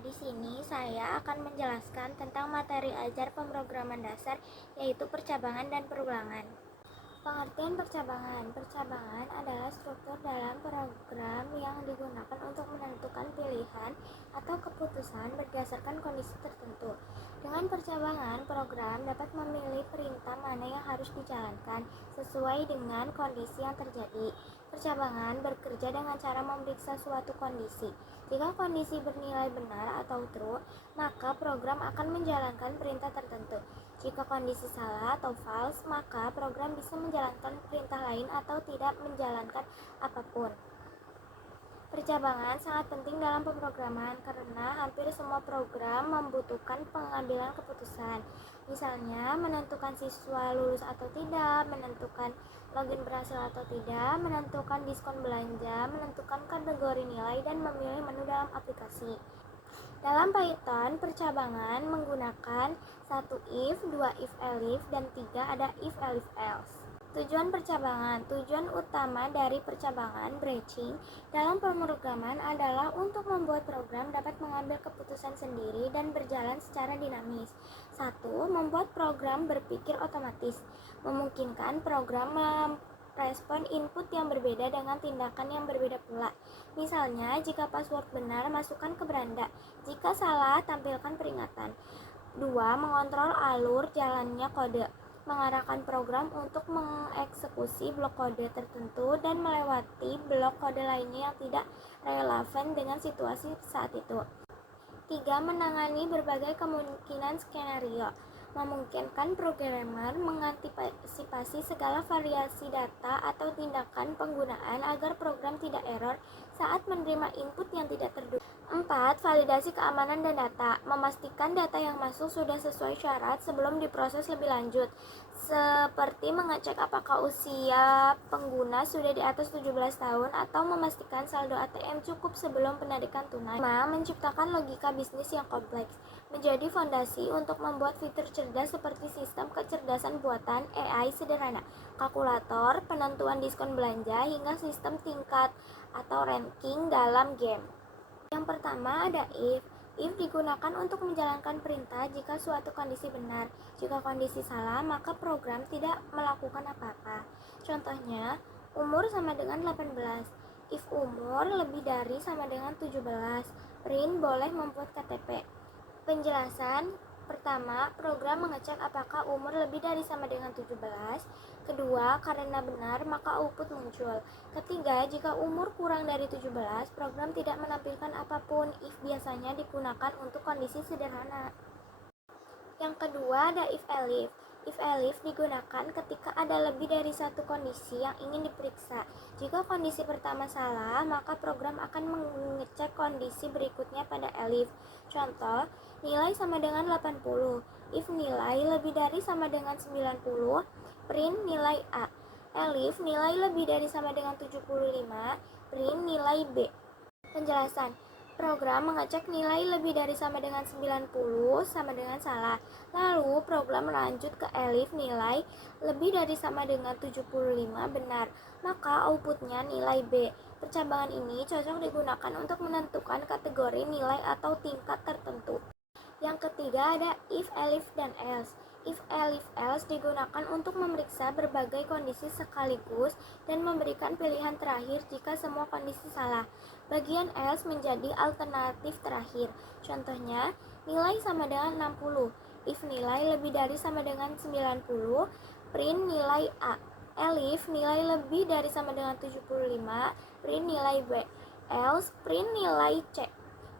Di sini saya akan menjelaskan tentang materi ajar pemrograman dasar, yaitu percabangan dan perulangan. Pengertian percabangan. Percabangan adalah struktur dalam program yang digunakan untuk menentukan pilihan atau keputusan berdasarkan kondisi tertentu. Dengan percabangan, program dapat memilih perintah mana yang harus dijalankan sesuai dengan kondisi yang terjadi. Percabangan bekerja dengan cara memeriksa suatu kondisi. Jika kondisi bernilai benar atau true, maka program akan menjalankan perintah tertentu. Jika kondisi salah atau false, maka program bisa menjalankan perintah lain atau tidak menjalankan apapun. Percabangan sangat penting dalam pemrograman karena hampir semua program membutuhkan pengambilan keputusan. Misalnya, menentukan siswa lulus atau tidak, menentukan login berhasil atau tidak, menentukan diskon belanja, menentukan kategori nilai, dan memilih menu dalam aplikasi. Dalam Python, percabangan menggunakan 1 if, 2 if elif, dan 3 ada if elif else. Tujuan percabangan. Tujuan utama dari percabangan branching dalam pemrograman adalah untuk membuat program dapat mengambil keputusan sendiri dan berjalan secara dinamis. 1. Membuat program berpikir otomatis. Memungkinkan program merespon input yang berbeda dengan tindakan yang berbeda pula. Misalnya, jika password benar, masukkan ke beranda. Jika salah, tampilkan peringatan. 2. Mengontrol alur jalannya kode. Mengarahkan program untuk mengeksekusi blok kode tertentu dan melewati blok kode lainnya yang tidak relevan dengan situasi saat itu. 3. Menangani berbagai kemungkinan skenario. Memungkinkan programmer mengantisipasi segala variasi data atau tindakan penggunaan agar program tidak error saat menerima input yang tidak terduga. 4. Validasi keamanan dan data. Memastikan data yang masuk sudah sesuai syarat sebelum diproses lebih lanjut, seperti mengecek apakah usia pengguna sudah di atas 17 tahun atau memastikan saldo ATM cukup sebelum penarikan tunai. 5. Menciptakan logika bisnis yang kompleks. Menjadi fondasi untuk membuat fitur cerdas seperti sistem kecerdasan buatan AI sederhana, kalkulator, penentuan diskon belanja, hingga sistem tingkat atau ranking dalam game. Yang pertama ada if. If digunakan untuk menjalankan perintah jika suatu kondisi benar. Jika kondisi salah, maka program tidak melakukan apa-apa. Contohnya, umur sama dengan 18. If umur lebih dari sama dengan 17, print boleh membuat KTP. Penjelasan. Pertama, program mengecek apakah umur lebih dari sama dengan 17. Kedua, karena benar maka output muncul. Ketiga, jika umur kurang dari 17, program tidak menampilkan apapun. If biasanya digunakan untuk kondisi sederhana. Yang kedua ada if elif. If elif digunakan ketika ada lebih dari satu kondisi yang ingin diperiksa. Jika kondisi pertama salah, maka program akan mengecek kondisi berikutnya pada elif. Contoh, nilai sama dengan 80. If nilai lebih dari sama dengan 90, print nilai A. Elif nilai lebih dari sama dengan 75, print nilai B. Penjelasan. Program mengecek nilai lebih dari sama dengan 90 sama dengan salah. Lalu program lanjut ke elif nilai lebih dari sama dengan 75 benar. Maka outputnya nilai B. Percabangan ini cocok digunakan untuk menentukan kategori nilai atau tingkat tertentu. Yang ketiga ada if, elif, dan else. If, elif, else digunakan untuk memeriksa berbagai kondisi sekaligus dan memberikan pilihan terakhir jika semua kondisi salah. Bagian else menjadi alternatif terakhir. Contohnya, nilai sama dengan 60. If nilai lebih dari sama dengan 90, print nilai A. Elif nilai lebih dari sama dengan 75, print nilai B. Else, print nilai C.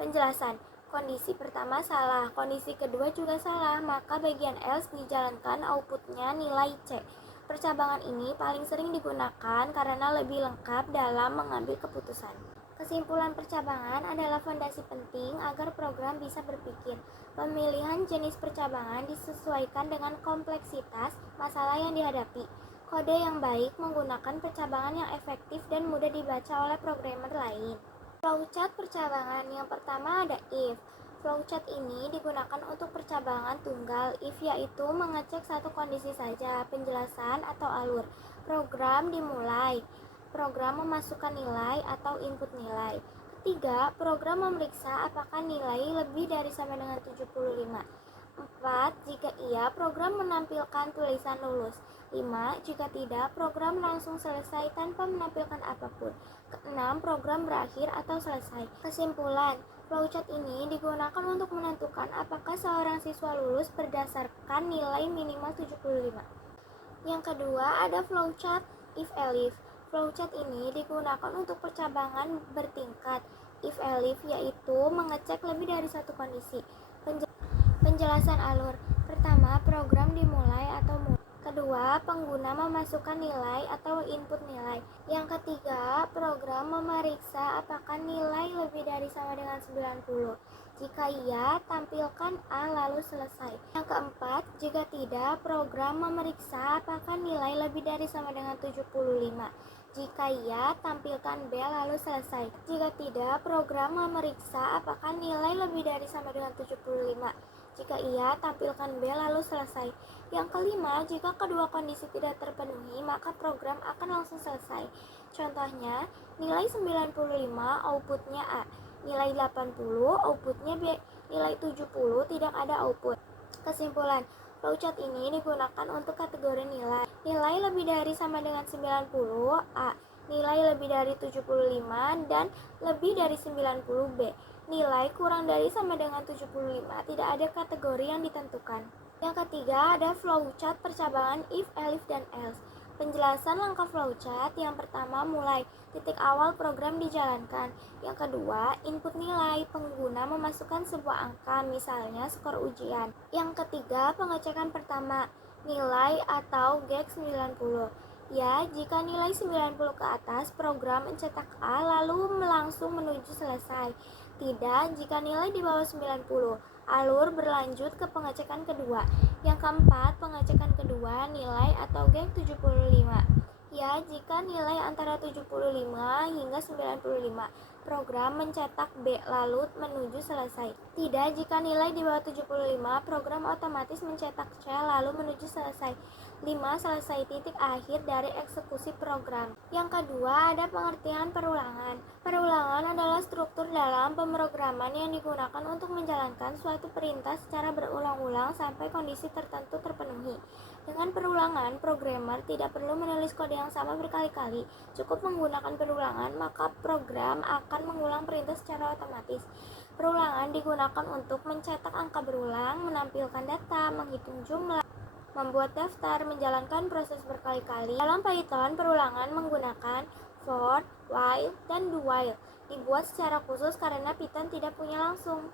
Penjelasan. Kondisi pertama salah, kondisi kedua juga salah, maka bagian else dijalankan, outputnya nilai C. Percabangan ini paling sering digunakan karena lebih lengkap dalam mengambil keputusan. Kesimpulan, percabangan adalah fondasi penting agar program bisa berpikir. Pemilihan jenis percabangan disesuaikan dengan kompleksitas masalah yang dihadapi. Kode yang baik menggunakan percabangan yang efektif dan mudah dibaca oleh programmer lain. Flowchart percabangan. Yang pertama ada if. Flowchart ini digunakan untuk percabangan tunggal if, yaitu mengecek satu kondisi saja. Penjelasan atau alur. Program dimulai. Program memasukkan nilai atau input nilai. 3. Program memeriksa apakah nilai lebih dari sama dengan 75. 4. Jika iya, program menampilkan tulisan lulus. 5. Jika tidak, program langsung selesai tanpa menampilkan apapun. 6. Program berakhir atau selesai. Kesimpulan, flowchart ini digunakan untuk menentukan apakah seorang siswa lulus berdasarkan nilai minimal 75. Yang kedua, ada flowchart if-elif. Flowchart ini digunakan untuk percabangan bertingkat. If-elif yaitu mengecek lebih dari satu kondisi. Penjelasan alur. Pertama, program dimulai atau mulai. Kedua, pengguna memasukkan nilai atau input nilai. Yang ketiga, program memeriksa apakah nilai lebih dari sama dengan 90. Jika iya, tampilkan A lalu selesai. Yang keempat, jika tidak, program memeriksa apakah nilai lebih dari sama dengan 75. Jika iya, tampilkan B lalu selesai. Jika tidak, program memeriksa apakah nilai lebih dari sama dengan 75. Jika iya, tampilkan B lalu selesai. Yang kelima, jika kedua kondisi tidak terpenuhi, maka program akan langsung selesai. Contohnya, nilai 95 outputnya A, nilai 80 outputnya B, nilai 70 tidak ada output. Kesimpulan, flowchart ini digunakan untuk kategori nilai. Nilai lebih dari sama dengan 90 A, nilai lebih dari 75 dan lebih dari 90 B. Nilai kurang dari sama dengan 75, tidak ada kategori yang ditentukan. Yang ketiga, ada flowchart percabangan if, elif, dan else. Penjelasan langkah flowchart. Yang pertama, mulai. Titik awal program dijalankan. Yang kedua, input nilai. Pengguna memasukkan sebuah angka, misalnya skor ujian. Yang ketiga, pengecekan pertama. Nilai atau GEC 90. Ya, jika nilai 90 ke atas, program mencetak A lalu langsung menuju selesai. Tidak, jika nilai di bawah 90, alur berlanjut ke pengecekan kedua. Yang keempat, pengecekan kedua, nilai atau GEC 75. Ya, jika nilai antara 75 hingga 95, program mencetak B lalu menuju selesai. Tidak, jika nilai di bawah 75, program otomatis mencetak C lalu menuju selesai. 5. Selesai titik akhir dari eksekusi program. Yang kedua, ada pengertian perulangan. Perulangan adalah struktur dalam pemrograman yang digunakan untuk menjalankan suatu perintah secara berulang-ulang sampai kondisi tertentu terpenuhi. Dengan perulangan, programmer tidak perlu menulis kode yang sama berkali-kali. Cukup menggunakan perulangan, maka program akan mengulang perintah secara otomatis. Perulangan digunakan untuk mencetak angka berulang, menampilkan data, menghitung jumlah, membuat daftar, menjalankan proses berkali-kali. Dalam Python, perulangan menggunakan for, while, dan do while. Dibuat secara khusus karena Python tidak punya langsung.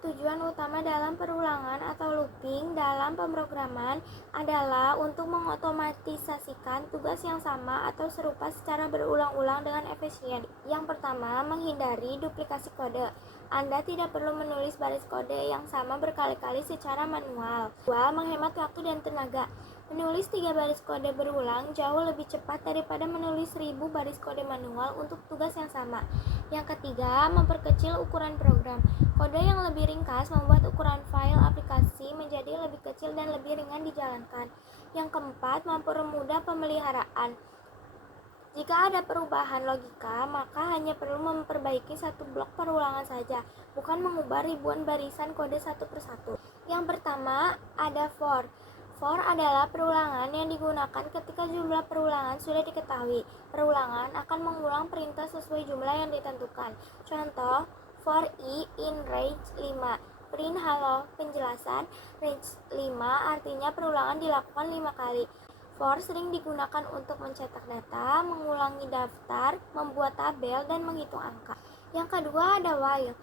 Tujuan utama dalam perulangan atau looping dalam pemrograman adalah untuk mengotomatisasikan tugas yang sama atau serupa secara berulang-ulang dengan efisien. Yang pertama, menghindari duplikasi kode. Anda tidak perlu menulis baris kode yang sama berkali-kali secara manual. 2. Menghemat waktu dan tenaga. Menulis 3 baris kode berulang jauh lebih cepat daripada menulis 1000 baris kode manual untuk tugas yang sama. Yang ketiga, memperkecil ukuran program. Kode yang lebih ringkas membuat ukuran file aplikasi menjadi lebih kecil dan lebih ringan dijalankan. Yang keempat, mempermudah pemeliharaan. Jika ada perubahan logika, maka hanya perlu memperbaiki satu blok perulangan saja, bukan mengubah ribuan barisan kode satu persatu. Yang pertama, ada for. For adalah perulangan yang digunakan ketika jumlah perulangan sudah diketahui. Perulangan akan mengulang perintah sesuai jumlah yang ditentukan. Contoh, for i in range 5. Print hello. Penjelasan, range 5 artinya perulangan dilakukan 5 kali. For sering digunakan untuk mencetak data, mengulangi daftar, membuat tabel, dan menghitung angka. Yang kedua ada while.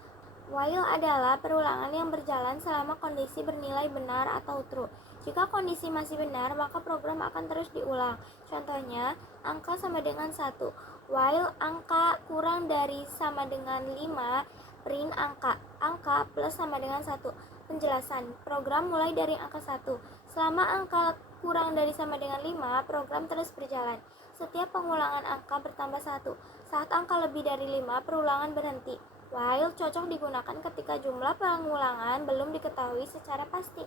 While adalah perulangan yang berjalan selama kondisi bernilai benar atau true. Jika kondisi masih benar, maka program akan terus diulang. Contohnya, angka sama dengan 1. While angka kurang dari sama dengan 5, print angka. Angka plus sama dengan 1. Penjelasan, program mulai dari angka 1. Selama angka kurang dari sama dengan 5, program terus berjalan. Setiap pengulangan angka bertambah 1. Saat angka lebih dari 5, perulangan berhenti. While cocok digunakan ketika jumlah pengulangan belum diketahui secara pasti.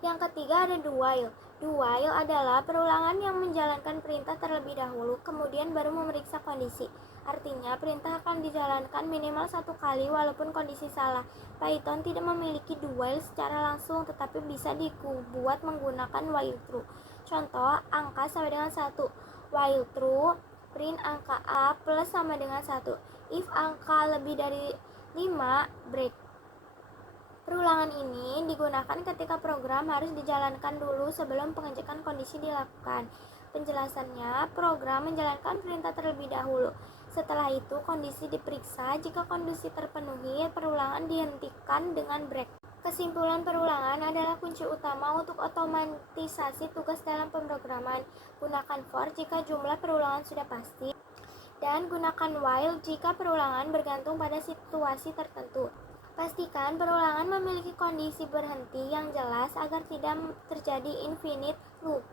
Yang ketiga ada do while. Do while adalah perulangan yang menjalankan perintah terlebih dahulu, kemudian baru memeriksa kondisi. Artinya, perintah akan dijalankan minimal 1 kali walaupun kondisi salah. Python tidak memiliki do while secara langsung, tetapi bisa dibuat menggunakan while true. Contoh, angka sama dengan 1. While true, print angka A plus sama dengan 1. If angka lebih dari 5, break. Perulangan ini digunakan ketika program harus dijalankan dulu sebelum pengecekan kondisi dilakukan. Penjelasannya, program menjalankan perintah terlebih dahulu. Setelah itu, kondisi diperiksa. Jika kondisi terpenuhi, perulangan dihentikan dengan break. Kesimpulan, perulangan adalah kunci utama untuk otomatisasi tugas dalam pemrograman. Gunakan for jika jumlah perulangan sudah pasti, dan gunakan while jika perulangan bergantung pada situasi tertentu. Pastikan perulangan memiliki kondisi berhenti yang jelas agar tidak terjadi infinite loop.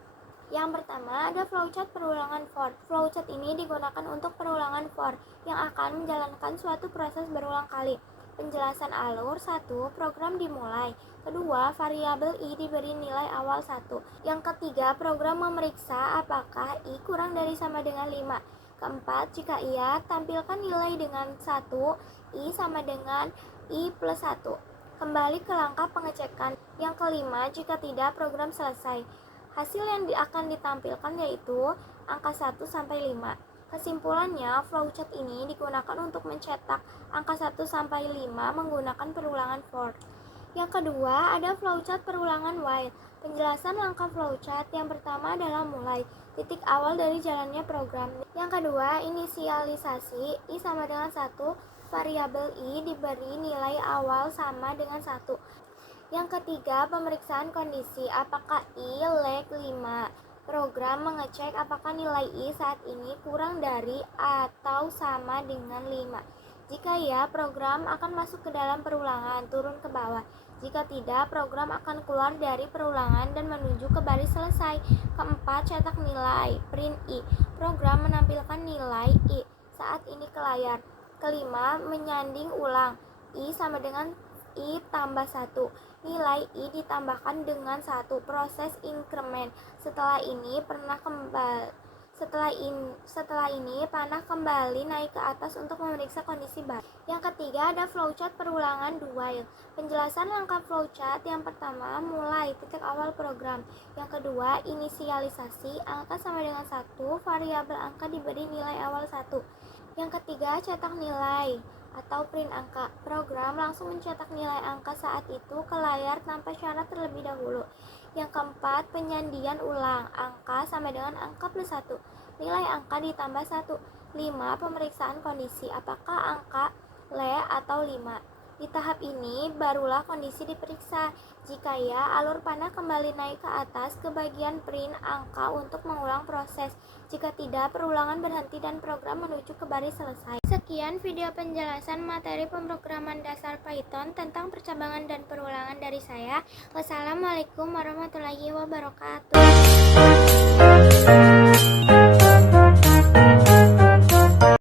Yang pertama, ada flowchart perulangan for. Flowchart ini digunakan untuk perulangan for yang akan menjalankan suatu proses berulang kali. Penjelasan alur. 1. Program dimulai. Kedua, variabel i diberi nilai awal 1. Yang ketiga, program memeriksa apakah i kurang dari sama dengan 5. Keempat, jika iya, tampilkan nilai dengan 1, i sama dengan i plus 1. Kembali ke langkah pengecekan. Yang kelima, jika tidak, program selesai. Hasil yang akan ditampilkan yaitu angka 1 sampai 5. Kesimpulannya, flowchart ini digunakan untuk mencetak angka 1 sampai 5 menggunakan perulangan for. Yang kedua, ada flowchart perulangan while. Penjelasan langkah flowchart. Yang pertama adalah mulai, titik awal dari jalannya program. Yang kedua, inisialisasi, i sama dengan 1, variabel i diberi nilai awal sama dengan 1. Yang ketiga, pemeriksaan kondisi, apakah i leg 5. Program mengecek apakah nilai i saat ini kurang dari atau sama dengan 5. Jika ya, program akan masuk ke dalam perulangan, turun ke bawah. Jika tidak, program akan keluar dari perulangan dan menuju ke baris selesai. Keempat, cetak nilai, print i. Program menampilkan nilai i saat ini ke layar. Kelima, menyanding ulang, i sama dengan i tambah 1. Nilai i ditambahkan dengan 1. Proses increment. Setelah ini panah kembali naik ke atas untuk memeriksa kondisi baru. Yang ketiga, ada flowchart perulangan do while. Penjelasan langkah flowchart. Yang pertama, mulai, titik awal program. Yang kedua, inisialisasi, angka sama dengan 1, variabel angka diberi nilai awal 1. Yang ketiga, cetak nilai atau print angka. Program langsung mencetak nilai angka saat itu ke layar tanpa syarat terlebih dahulu. Yang keempat, penyandian ulang, angka sama dengan angka plus 1. Nilai angka ditambah 1. 5. Pemeriksaan kondisi, apakah angka le atau 5. Di tahap ini barulah kondisi diperiksa. Jika ya, alur panah kembali naik ke atas ke bagian print angka untuk mengulang proses. Jika tidak, perulangan berhenti dan program menuju ke baris selesai. Sekian video penjelasan materi pemrograman dasar Python tentang percabangan dan perulangan dari saya. Wassalamualaikum warahmatullahi wabarakatuh.